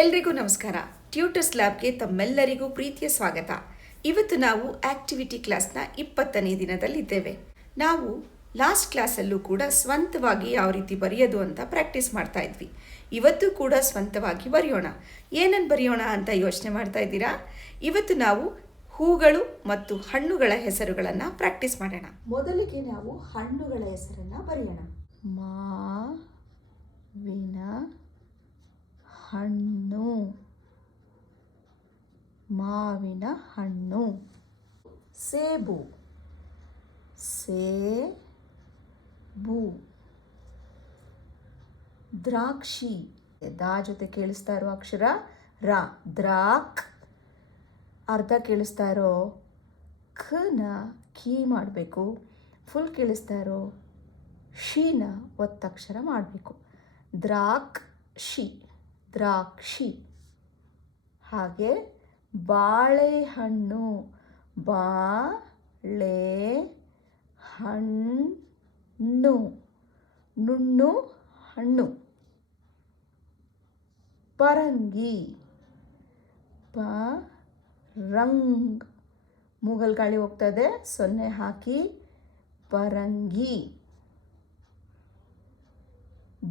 ಎಲ್ರಿಗೂ ನಮಸ್ಕಾರ. ಟ್ಯೂಟರ್ಸ್ ಲ್ಯಾಬ್ಗೆ ತಮ್ಮೆಲ್ಲರಿಗೂ ಪ್ರೀತಿಯ ಸ್ವಾಗತ. ಇವತ್ತು ನಾವು ಆಕ್ಟಿವಿಟಿ ಕ್ಲಾಸ್ನ 20ನೇ ದಿನದಲ್ಲಿದ್ದೇವೆ. ನಾವು ಲಾಸ್ಟ್ ಕ್ಲಾಸಲ್ಲೂ ಕೂಡ ಸ್ವಂತವಾಗಿ ಯಾವ ರೀತಿ ಬರೆಯೋದು ಅಂತ ಪ್ರಾಕ್ಟೀಸ್ ಮಾಡ್ತಾ ಇದ್ವಿ. ಇವತ್ತು ಕೂಡ ಸ್ವಂತವಾಗಿ ಬರೆಯೋಣ. ಏನನ್ನು ಬರೆಯೋಣ ಅಂತ ಯೋಚನೆ ಮಾಡ್ತಾ ಇದ್ದೀರಾ? ಇವತ್ತು ನಾವು ಹೂಗಳು ಮತ್ತು ಹಣ್ಣುಗಳ ಹೆಸರುಗಳನ್ನು ಪ್ರಾಕ್ಟೀಸ್ ಮಾಡೋಣ. ಮೊದಲಿಗೆ ನಾವು ಹಣ್ಣುಗಳ ಹೆಸರನ್ನು ಬರೆಯೋಣ. ಮಾವಿನ ಹಣ್ಣು, ಮಾವಿನ ಹಣ್ಣು. ಸೇಬು, ಸೇಬು. ದ್ರಾಕ್ಷಿ, ದಾ ಜೊತೆ ಕೇಳಿಸ್ತಾ ಇರೋ ಅಕ್ಷರ ರ, ದ್ರಾಕ್. ಅರ್ಧ ಕೇಳಿಸ್ತಾ ಇರೋ ಖನ ಕೀ ಮಾಡಬೇಕು. ಫುಲ್ ಕೇಳಿಸ್ತಾ ಇರೋ ಶೀನ ಒತ್ತಕ್ಷರ ಮಾಡಬೇಕು. ದ್ರಾಕ್ಷಿ, ದ್ರಾಕ್ಷಿ. ಹಾಗೆ ಬಾಳೆಹಣ್ಣು, ಬಾಳೆಹಣ್ಣು, ನುಣ್ಣು ಹಣ್ಣು. ಪರಂಗಿ, ಪರಂಗ್. ಮೂಗಲ್ ಗಾಳಿ ಹೋಗ್ತದೆ, ಸೊನ್ನೆ ಹಾಕಿ ಪರಂಗಿ.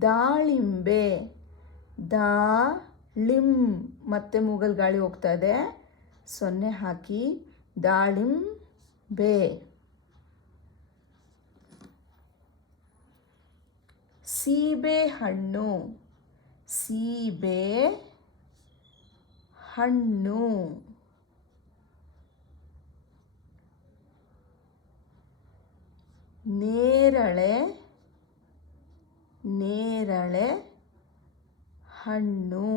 ದಾಳಿಂಬೆ, ದಾಳಿಂ. ಮತ್ತೆ ಮೂಗಲ್ ಗಾಳಿ ಹೋಗ್ತಾ ಇದೆ, ಸೊನ್ನೆ ಹಾಕಿ ದಾಳಿಂಬೆ. ಸೀಬೆ ಹಣ್ಣು, ಸೀಬೆ ಹಣ್ಣು. ನೇರಳೆ, ನೇರಳೆ ಹಣ್ಣು.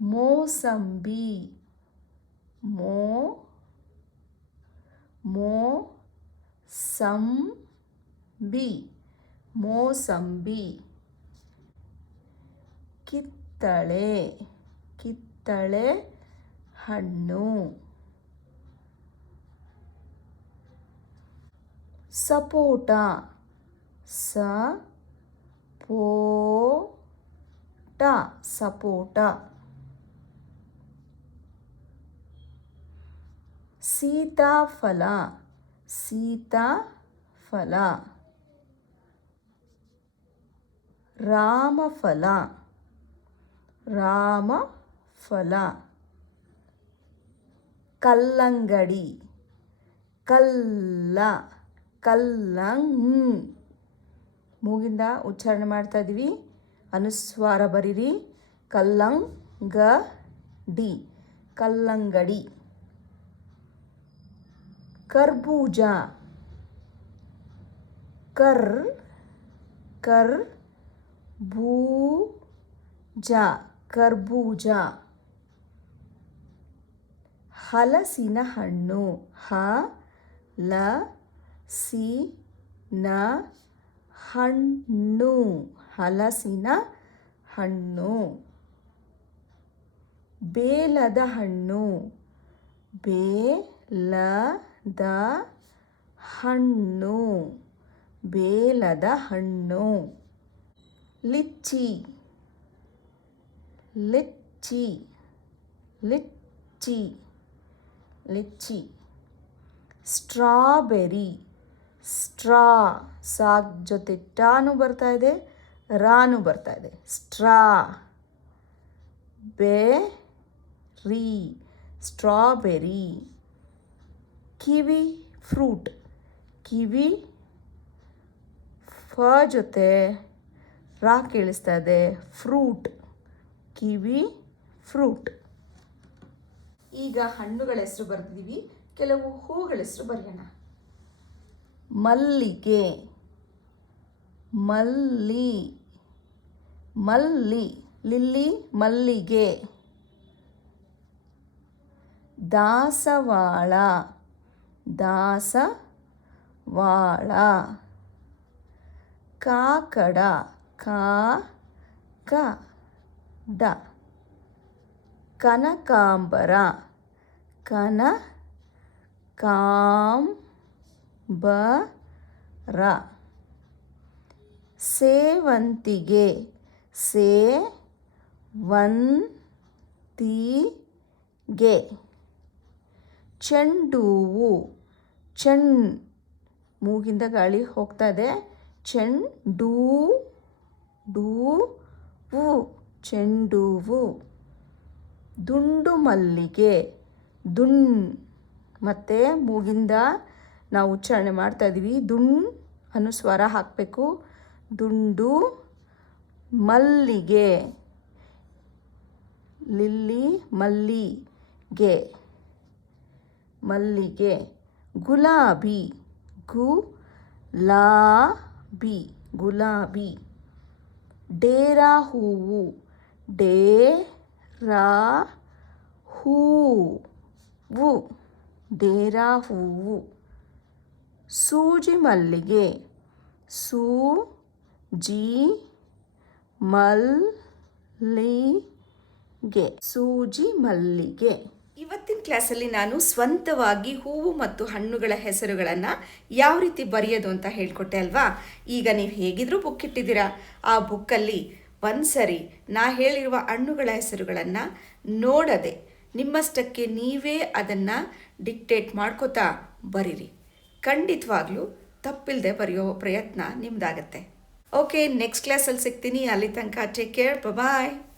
ಮೋಸಂಬಿ, ಮೋಸಂಬಿ, ಮೋಸಂಬಿ. ಕಿತ್ತಳೆ, ಕಿತ್ತಳೆ ಹಣ್ಣು. ಸಪೋಟ, ಸಪೋಟ, ಸಪೋಟ. ಸೀತಾಫಲ, ಸೀತಾಫಲ. ರಾಮಫಲ, ರಾಮಫಲ. ಕಲ್ಲಂಗಡಿ, ಕಲ್ಲ, ಕಲ್ಲಂಗ್. ಮೂಗಿಂದ ಉಚ್ಚಾರಣೆ ಮಾಡ್ತಾ ಇದ್ದೀವಿ, ಅನುಸ್ವಾರ ಬರೀರಿ. ಕಲ್ಲಂಗಡಿ, ಕಲ್ಲಂಗಡಿ. ಕರ್ಬೂಜ, ಕರ್ಬೂಜ, ಕರ್ಬೂಜ. ಹಲಸಿನ ಹಣ್ಣು, ಹಲಸಿನ ಹಣ್ಣು, ಹಲಸಿನ ಹಣ್ಣು. ಬೇಲದ ಹಣ್ಣು, ಬೇಲದ ಹಣ್ಣು, ಬೇಲದ ಹಣ್ಣು. Litchi, litchi, litchi, litchi. Strawberry, straw. ಸಾಗ್ ಜೊತೆ ಟಾನು ಬರ್ತಾ ಇದೆ, ರಾನು ಬರ್ತಾ ಇದೆ. Strawberry, strawberry. Kiwi fruit, kiwi. ಫ ಜೊತೆ ರಾ ಕೇಳಿಸ್ತಾ ಇದೆ, ಫ್ರೂಟ್, ಕಿವಿ ಫ್ರೂಟ್. ಈಗ ಹಣ್ಣುಗಳ ಹೆಸರು ಬರೆದಿದ್ದೀವಿ, ಕೆಲವು ಹೂಗಳ ಹೆಸರು ಬರೆಯೋಣ. ಮಲ್ಲಿಗೆ, ಮಲ್ಲಿ, ಮಲ್ಲಿ. ಲಿಲ್ಲಿ, ಮಲ್ಲಿಗೆ. ದಾಸವಾಳ, ದಾಸವಾಳ. ಕಾಕಡ, ಕಾಕಡ. ಕನಕಾಂಬರ, ಕನಕಾಂಬರ. ಸೇವಂತಿಗೆ ಸೇವಂತಿಗೆ. ಚೆಂಡು ಮೂಗಿಂದ ಗಾಳಿ ಹೋಗ್ತಾ ಇದೆ. ಚೆಂಡು ಚೆಂಡುವು. ದುಂಡು ಮಲ್ಲಿಗೆ ಮತ್ತು ಮೂಗಿಂದ ನಾವು ಉಚ್ಚಾರಣೆ ಮಾಡ್ತಾ ಇದ್ದೀವಿ. ಅನ್ನೋ ಸ್ವರ ಹಾಕಬೇಕು. ದುಂಡು ಮಲ್ಲಿಗೆ. ಲಿಲ್ಲಿ ಮಲ್ಲಿಗೆ. ಗುಲಾಬಿ. ಡೇರಾ ಹೂವು ಡೇರಾ ಹೂವು. ಸೂಜಿ ಮಲ್ಲಿಗೆ ಸೂಜಿ ಮಲ್ಲಿಗೆ. ಇವತ್ತಿನ ಕ್ಲಾಸಲ್ಲಿ ನಾನು ಸ್ವಂತವಾಗಿ ಹೂವು ಮತ್ತು ಹಣ್ಣುಗಳ ಹೆಸರುಗಳನ್ನು ಯಾವ ರೀತಿ ಬರೆಯೋದು ಅಂತ ಹೇಳ್ಕೊಟ್ಟೆ ಅಲ್ವಾ. ಈಗ ನೀವು ಹೇಗಿದ್ರೂ ಬುಕ್ ಇಟ್ಟಿದ್ದೀರಾ. ಆ ಬುಕ್ಕಲ್ಲಿ ಒಂದ್ಸರಿ ನಾ ಹೇಳಿರುವ ಹಣ್ಣುಗಳ ಹೆಸರುಗಳನ್ನು ನೋಡದೆ ನಿಮ್ಮಷ್ಟಕ್ಕೆ ನೀವೇ ಅದನ್ನು ಡಿಕ್ಟೇಟ್ ಮಾಡ್ಕೋತಾ ಬರೀರಿ. ಖಂಡಿತವಾಗ್ಲೂ ತಪ್ಪಿಲ್ಲದೆ ಬರೆಯೋ ಪ್ರಯತ್ನ ನಿಮ್ದಾಗತ್ತೆ. ಓಕೆ, ನೆಕ್ಸ್ಟ್ ಕ್ಲಾಸಲ್ಲಿ ಸಿಗ್ತೀನಿ. ಅಲ್ಲಿ ತನಕ ಟೇಕ್ ಕೇರ್. ಬಾಯ್.